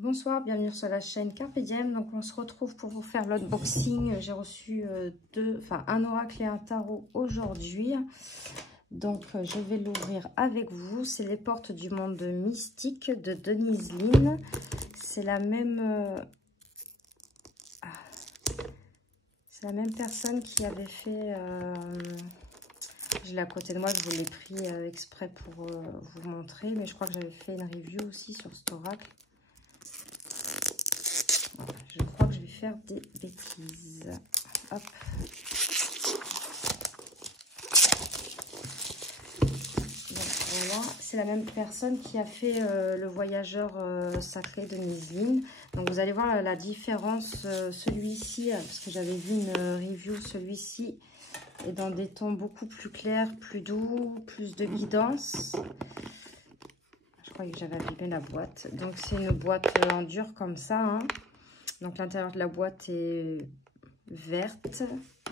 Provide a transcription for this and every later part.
Bonsoir, bienvenue sur la chaîne Carpe Diem. Donc on se retrouve pour vous faire l'unboxing. J'ai reçu un oracle et un tarot aujourd'hui. Donc je vais l'ouvrir avec vous. C'est les portes du monde mystique de Denise Linn. C'est la même personne qui avait fait. Je l'ai à côté de moi, je vous l'ai pris exprès pour vous montrer, mais je crois que j'avais fait une review aussi sur cet oracle. Voilà, je crois que je vais faire des bêtises. Hop. Donc voilà, c'est la même personne qui a fait le voyageur sacré de Denise Linn. Donc vous allez voir la différence, celui-ci, parce que j'avais vu une review, celui-ci est dans des tons beaucoup plus clairs, plus doux, plus de guidance. Je croyais que j'avais abîmé la boîte. Donc c'est une boîte en dur comme ça, hein. Donc l'intérieur de la boîte est verte,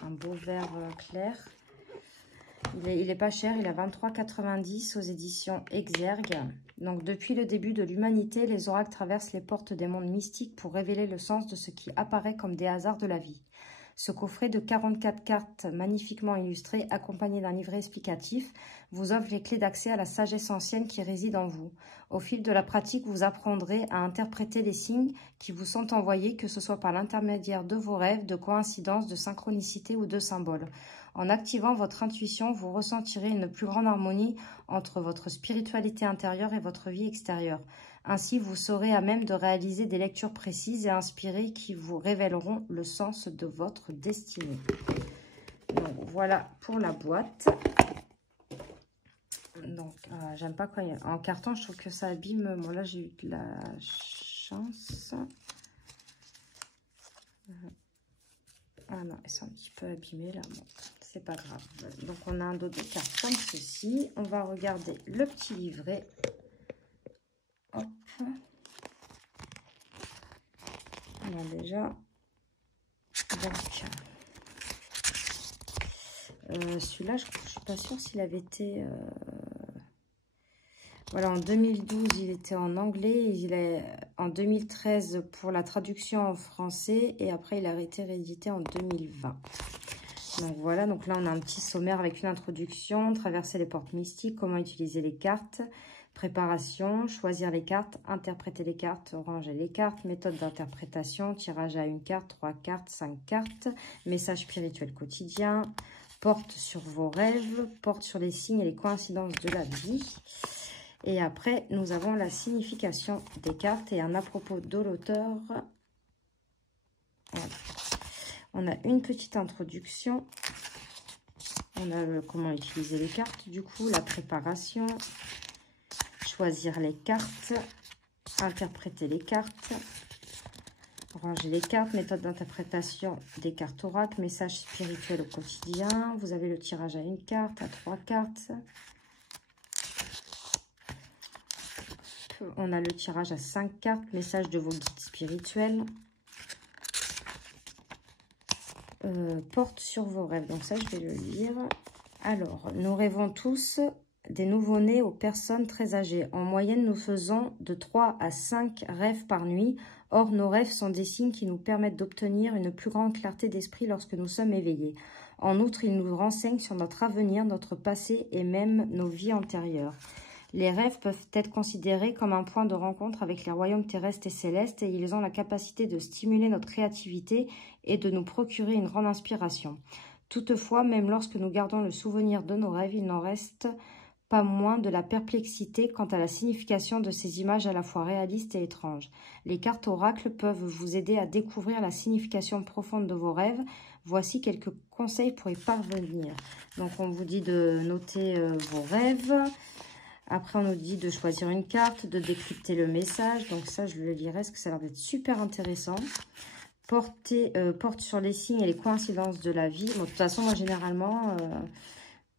un beau vert clair. Il est pas cher, il est à 23,90 aux éditions Exergue. Donc depuis le début de l'humanité, les oracles traversent les portes des mondes mystiques pour révéler le sens de ce qui apparaît comme des hasards de la vie. Ce coffret de 44 cartes magnifiquement illustrées, accompagné d'un livret explicatif, vous offre les clés d'accès à la sagesse ancienne qui réside en vous. Au fil de la pratique, vous apprendrez à interpréter les signes qui vous sont envoyés, que ce soit par l'intermédiaire de vos rêves, de coïncidences, de synchronicité ou de symboles. En activant votre intuition, vous ressentirez une plus grande harmonie entre votre spiritualité intérieure et votre vie extérieure. Ainsi, vous serez à même de réaliser des lectures précises et inspirées qui vous révéleront le sens de votre destinée. Donc, voilà pour la boîte. Donc, j'aime pas quand il y a... En carton, je trouve que ça abîme. Bon, là, j'ai eu de la chance. Ah non, ils sont un petit peu abîmés, là. Bon, c'est pas grave. Donc, on a un dos de cartes comme ceci. On va regarder le petit livret. Hop. On a déjà... celui-là, je suis pas sûre s'il avait été... Voilà, en 2012, il était en anglais. Il est en 2013 pour la traduction en français. Et après, il a été réédité en 2020. Donc voilà, donc là, on a un petit sommaire avec une introduction. Traverser les portes mystiques, comment utiliser les cartes. Préparation, choisir les cartes, interpréter les cartes, ranger les cartes, méthode d'interprétation, tirage à une carte, 3 cartes, 5 cartes, message spirituel quotidien, porte sur vos rêves, porte sur les signes et les coïncidences de la vie. Et après, nous avons la signification des cartes et un à propos de l'auteur. Voilà. On a une petite introduction. On a comment utiliser les cartes, du coup, la préparation. Choisir les cartes, interpréter les cartes, ranger les cartes, méthode d'interprétation des cartes oracles, message spirituel au quotidien. Vous avez le tirage à une carte, à 3 cartes. On a le tirage à 5 cartes, message de vos guides spirituels. Porte sur vos rêves, donc ça je vais le lire. Alors, nous rêvons tous des nouveau-nés aux personnes très âgées. En moyenne, nous faisons de 3 à 5 rêves par nuit. Or, nos rêves sont des signes qui nous permettent d'obtenir une plus grande clarté d'esprit lorsque nous sommes éveillés. En outre, ils nous renseignent sur notre avenir, notre passé et même nos vies antérieures. Les rêves peuvent être considérés comme un point de rencontre avec les royaumes terrestres et célestes et ils ont la capacité de stimuler notre créativité et de nous procurer une grande inspiration. Toutefois, même lorsque nous gardons le souvenir de nos rêves, il n'en reste pas moins de la perplexité quant à la signification de ces images à la fois réalistes et étranges. Les cartes oracles peuvent vous aider à découvrir la signification profonde de vos rêves. Voici quelques conseils pour y parvenir. Donc, on vous dit de noter vos rêves. Après, on nous dit de choisir une carte, de décrypter le message. Donc ça, je le lirai parce que ça a l'air d'être super intéressant. Porte sur les signes et les coïncidences de la vie. Bon, de toute façon, moi, généralement...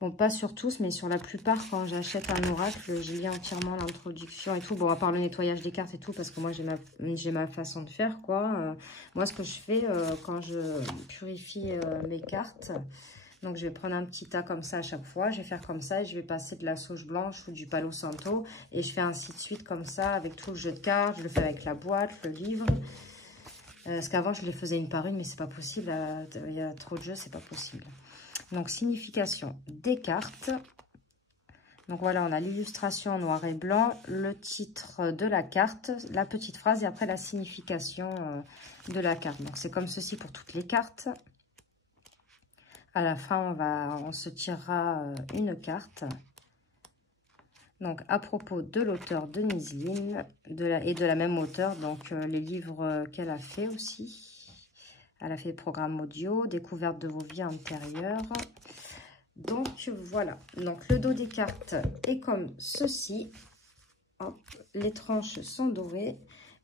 bon, pas sur tous, mais sur la plupart, quand j'achète un oracle, j'y lis entièrement l'introduction et tout. Bon, à part le nettoyage des cartes et tout, parce que moi, j'ai ma façon de faire, quoi. Moi, ce que je fais quand je purifie mes cartes, Donc, je vais prendre un petit tas comme ça à chaque fois. Je vais faire comme ça et je vais passer de la sauge blanche ou du Palo Santo. Et je fais ainsi de suite comme ça avec tout le jeu de cartes. Je le fais avec la boîte, le livre. Parce qu'avant, je les faisais une par une, mais c'est pas possible. Il y a trop de jeux, c'est pas possible. Donc, signification des cartes. Donc, voilà, on a l'illustration en noir et blanc, le titre de la carte, la petite phrase et après la signification de la carte. Donc, c'est comme ceci pour toutes les cartes. À la fin, on se tirera une carte. Donc, à propos de l'auteur Denise Linn et de la même auteure, donc les livres qu'elle a fait aussi. Elle a fait programme audio, découverte de vos vies antérieures. Donc, voilà. Donc, le dos des cartes est comme ceci. Hop, les tranches sont dorées.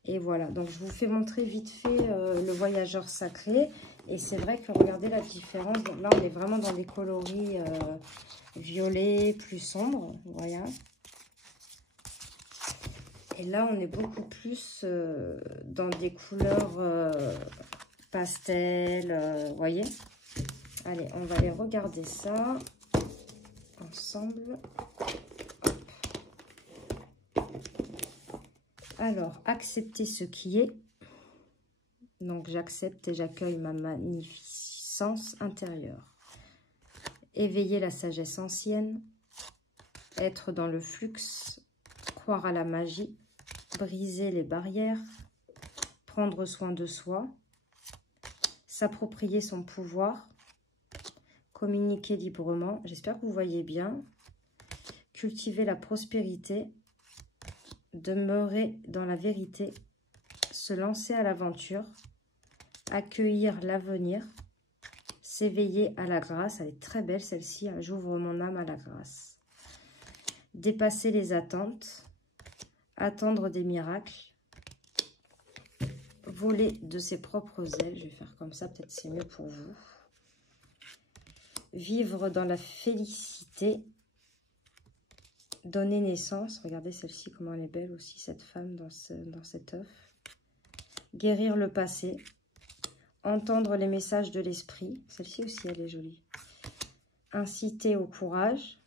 Et voilà. Donc, je vous fais montrer vite fait le voyageur sacré. Et c'est vrai que regardez la différence. Donc là, on est vraiment dans des coloris violets, plus sombres. Vous voyez. Et là, on est beaucoup plus dans des couleurs pastel. Vous voyez. Allez, on va aller regarder ça ensemble. Alors, accepter ce qui est. Donc, j'accepte et j'accueille ma magnificence intérieure. Éveiller la sagesse ancienne. Être dans le flux. Croire à la magie. Briser les barrières. Prendre soin de soi. S'approprier son pouvoir. Communiquer librement. J'espère que vous voyez bien. Cultiver la prospérité. Demeurer dans la vérité. Se lancer à l'aventure. Accueillir l'avenir, s'éveiller à la grâce. Elle est très belle celle-ci. Hein. J'ouvre mon âme à la grâce. Dépasser les attentes. Attendre des miracles. Voler de ses propres ailes. Je vais faire comme ça, peut-être c'est mieux pour vous. Vivre dans la félicité. Donner naissance. Regardez celle-ci, comment elle est belle aussi, cette femme dans cet œuf. Guérir le passé. Entendre les messages de l'esprit. Celle-ci aussi, elle est jolie. Inciter au courage.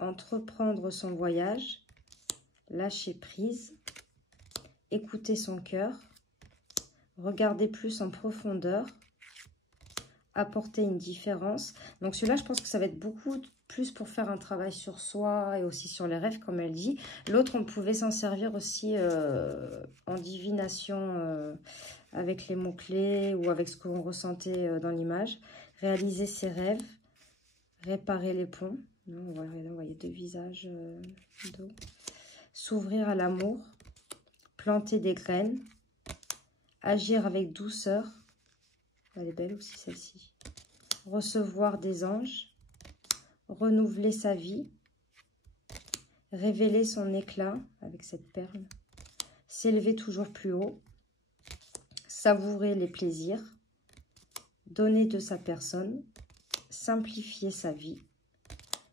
Entreprendre son voyage. Lâcher prise. Écouter son cœur. Regarder plus en profondeur. Apporter une différence. Donc celui-là, je pense que ça va être beaucoup plus pour faire un travail sur soi et aussi sur les rêves, comme elle dit. L'autre, on pouvait s'en servir aussi en divination avec les mots-clés ou avec ce qu'on ressentait dans l'image. Réaliser ses rêves. Réparer les ponts. On voyait deux visages d'eau. S'ouvrir à l'amour. Planter des graines. Agir avec douceur. Elle est belle aussi celle-ci. Recevoir des anges. Renouveler sa vie. Révéler son éclat avec cette perle. S'élever toujours plus haut. Savourer les plaisirs. Donner de sa personne. Simplifier sa vie.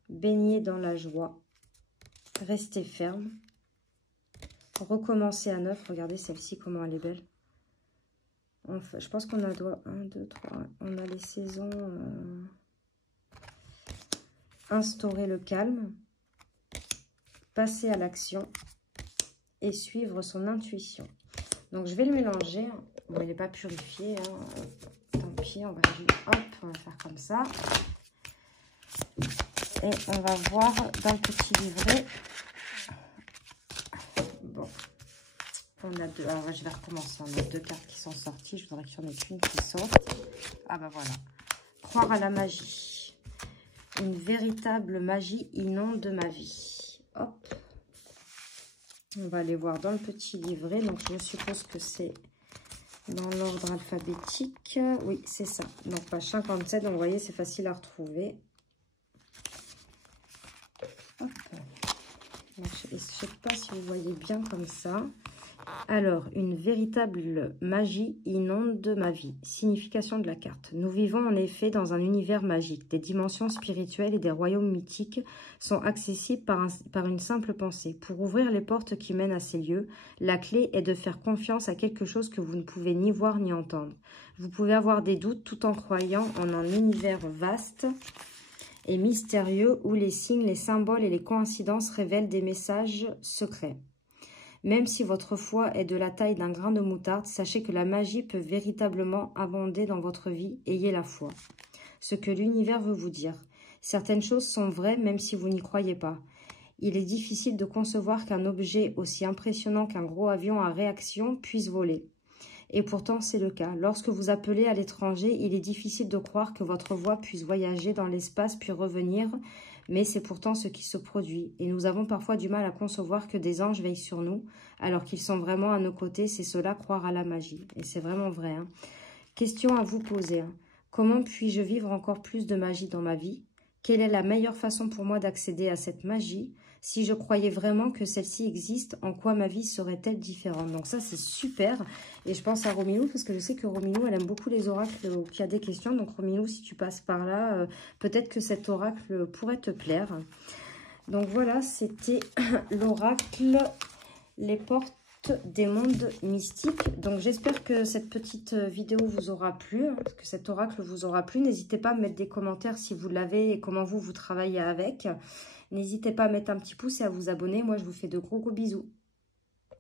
Baigner dans la joie. Rester ferme. Recommencer à neuf. Regardez celle-ci, comment elle est belle. Enfin, je pense qu'on a 1, 2, 3. On a les saisons. Instaurer le calme. Passer à l'action. Et suivre son intuition. Donc, je vais le mélanger. Bon, il n'est pas purifié. Hein. Tant pis, on va faire comme ça. Et on va voir dans le petit livret. Bon. On a deux. Alors, je vais recommencer. On a deux cartes qui sont sorties. Je voudrais qu'il y en ait qu'une qui sorte. Ah, ben voilà. Croire à la magie. Une véritable magie inonde ma vie. Hop. On va aller voir dans le petit livret. Donc, je suppose que c'est dans l'ordre alphabétique. Oui, c'est ça. Donc, page 57. Donc, vous voyez, c'est facile à retrouver. Hop. Donc, je ne sais pas si vous voyez bien comme ça. Alors, une véritable magie inonde ma vie. Signification de la carte. Nous vivons en effet dans un univers magique. Des dimensions spirituelles et des royaumes mythiques sont accessibles par une simple pensée. Pour ouvrir les portes qui mènent à ces lieux, la clé est de faire confiance à quelque chose que vous ne pouvez ni voir ni entendre. Vous pouvez avoir des doutes tout en croyant en un univers vaste et mystérieux où les signes, les symboles et les coïncidences révèlent des messages secrets. Même si votre foi est de la taille d'un grain de moutarde, sachez que la magie peut véritablement abonder dans votre vie. Ayez la foi. Ce que l'univers veut vous dire. Certaines choses sont vraies même si vous n'y croyez pas. Il est difficile de concevoir qu'un objet aussi impressionnant qu'un gros avion à réaction puisse voler. Et pourtant, c'est le cas. Lorsque vous appelez à l'étranger, il est difficile de croire que votre voix puisse voyager dans l'espace puis revenir, mais c'est pourtant ce qui se produit. Et nous avons parfois du mal à concevoir que des anges veillent sur nous, alors qu'ils sont vraiment à nos côtés. C'est cela, croire à la magie. Et c'est vraiment vrai. Hein. Question à vous poser. Hein. Comment puis-je vivre encore plus de magie dans ma vie? Quelle est la meilleure façon pour moi d'accéder à cette magie? Si je croyais vraiment que celle-ci existe, en quoi ma vie serait-elle différente? Donc ça, c'est super. Et je pense à Romilou, parce que je sais que Romilou, elle aime beaucoup les oracles qui a des questions. Donc Romilou, si tu passes par là, peut-être que cet oracle pourrait te plaire. Donc voilà, c'était l'oracle Les portes des mondes mystiques. Donc j'espère que cette petite vidéo vous aura plu, que cet oracle vous aura plu. N'hésitez pas à mettre des commentaires si vous l'avez et comment vous travaillez avec. N'hésitez pas à mettre un petit pouce et à vous abonner. Moi, je vous fais de gros bisous.